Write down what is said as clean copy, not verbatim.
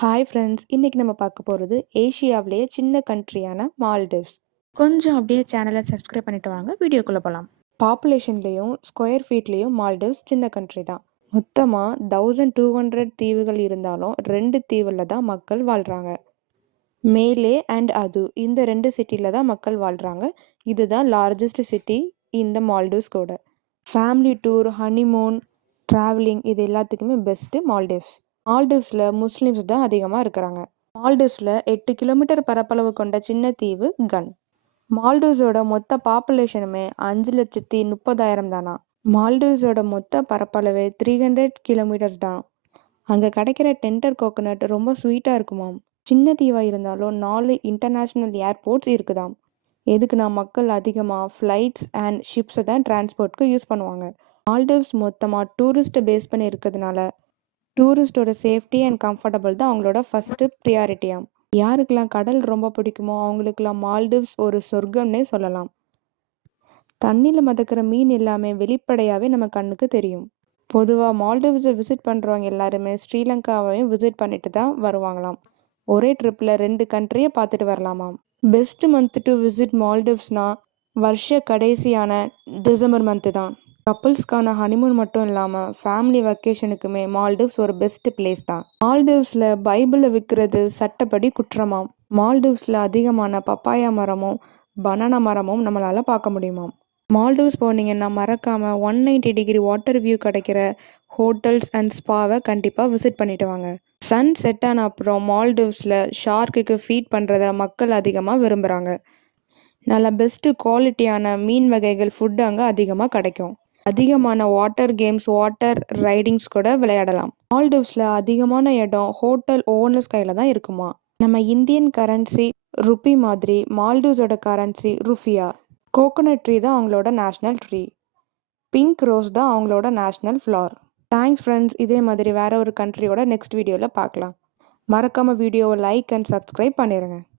Hi friends, இன்னைக்கு நம்ம பார்க்க போகிறது ஏஷியாவிலேயே சின்ன கண்ட்ரியான மால்டிவ்ஸ். கொஞ்சம் அப்படியே சேனலை சப்ஸ்கிரைப் பண்ணிட்டு வாங்க, வீடியோக்குள்ளே போகலாம். பாப்புலேஷன்லேயும் ஸ்கொயர் ஃபீட்லேயும் மால்டிவ்ஸ் சின்ன கண்ட்ரி தான். மொத்தமாக 1200 தீவுகள் இருந்தாலும் 2 தீவில் தான் மக்கள் வாழ்கிறாங்க. மேலே அண்ட் அது இந்த 2 சிட்டியில் தான் மக்கள் வாழ்கிறாங்க. இதுதான் லார்ஜஸ்ட் சிட்டி இந்த மால்டிவ்ஸ் கூட. ஃபேமிலி டூர், ஹனிமூன், ட்ராவலிங் இது எல்லாத்துக்குமே பெஸ்ட்டு மால்டிவ்ஸ். மால்டிவ்ஸில் முஸ்லீம்ஸ் தான் அதிகமாக இருக்கிறாங்க. மால்டிவ்ஸில் 8 கிலோமீட்டர் பரப்பளவு கொண்ட சின்ன தீவு கன். மால்டிவ்ஸோட மொத்த பாப்புலேஷனுமே 5,30,000 தானா. மால்டிவ்ஸோட மொத்த பரப்பளவே 300 கிலோமீட்டர்ஸ் தான். அங்கே கிடைக்கிற டெண்டர் கோகோனட் ரொம்ப ஸ்வீட்டாக இருக்குமாம். சின்ன தீவாக இருந்தாலும் 4 இன்டர்நேஷ்னல் ஏர்போர்ட்ஸ் இருக்குதாம். எதுக்குன்னா மக்கள் அதிகமாக ஃப்ளைட்ஸ் அண்ட் ஷிப்ஸை தான் டிரான்ஸ்போர்ட்க்கு யூஸ் பண்ணுவாங்க. மால்டிவ்ஸ் மொத்தமாக டூரிஸ்ட்டை பேஸ் பண்ணி இருக்கிறதுனால டூரிஸ்டோட சேஃப்டி அண்ட் கம்ஃபர்டபுள் தான் அவங்களோட ஃபஸ்ட்டு ப்ரியாரிட்டியாம். யாருக்கெல்லாம் கடல் ரொம்ப பிடிக்குமோ அவங்களுக்கெல்லாம் மால்டிவ்ஸ் ஒரு சொர்க்கம்னே சொல்லலாம். தண்ணியில் மிதக்கிற மீன் எல்லாமே வெளிப்படையாகவே நம்ம கண்ணுக்கு தெரியும். பொதுவாக மால்டிவ்ஸை விசிட் பண்ணுறவங்க எல்லாருமே ஸ்ரீலங்காவையும் விசிட் பண்ணிட்டு தான் வருவாங்களாம். ஒரே ட்ரிப்பில் 2 கண்ட்ரியை பார்த்துட்டு வரலாமாம். பெஸ்ட் மந்த் டு விசிட் மால்டிவ்ஸ்னால் வருஷ கடைசியான டிசம்பர் மந்த்து தான். கப்புள்ஸ்க்கான ஹனிமூன் மட்டும் இல்லாமல் ஃபேமிலி வெக்கேஷனுக்குமே மால்டிவ்ஸ் ஒரு பெஸ்ட் பிளேஸ் தான். மால்டிவ்ஸில் பைபிளை விற்கிறது சட்டப்படி குற்றமாம். மால்டிவ்ஸில் அதிகமான பப்பாயா மரமும் பனானா மரமும் நம்மளால் பார்க்க முடியுமாம். மால்டிவ்ஸ் போனீங்கன்னா மறக்காமல் 190 டிகிரி வாட்டர் வியூ கிடைக்கிற ஹோட்டல்ஸ் அண்ட் ஸ்பாவை கண்டிப்பாக விசிட் பண்ணிட்டு வாங்க. சன் செட் ஆன அப்புறம் மால்டிவ்ஸில் ஷார்க்குக்கு ஃபீட் பண்ணுறத மக்கள் அதிகமாக விரும்புகிறாங்க. நல்ல பெஸ்ட்டு குவாலிட்டியான மீன் வகைகள் ஃபுட்டு அங்கே அதிகமாக கிடைக்கும். அதிகமான வாட்டர் கேம்ஸ், வாட்டர் ரைடிங்ஸ் கூட விளையாடலாம். மால்டிவ்ஸில் அதிகமான இடம் ஹோட்டல் ஓனர்ஸ் கையில் தான் இருக்குமா. நம்ம இந்தியன் கரன்சி ருப்பி மாதிரி மால்டிவ்ஸோட கரன்சி ருஃபியா. கோகோனட் ட்ரீ தான் அவங்களோட நேஷ்னல் ட்ரீ. பிங்க் ரோஸ் தான் அவங்களோட நேஷ்னல் ஃப்ளவர். Thanks friends. இதே மாதிரி வேற ஒரு கண்ட்ரியோட நெக்ஸ்ட் வீடியோவில் பார்க்கலாம். மறக்காமல் வீடியோவை லைக் அண்ட் சப்ஸ்கிரைப் பண்ணிடுங்க.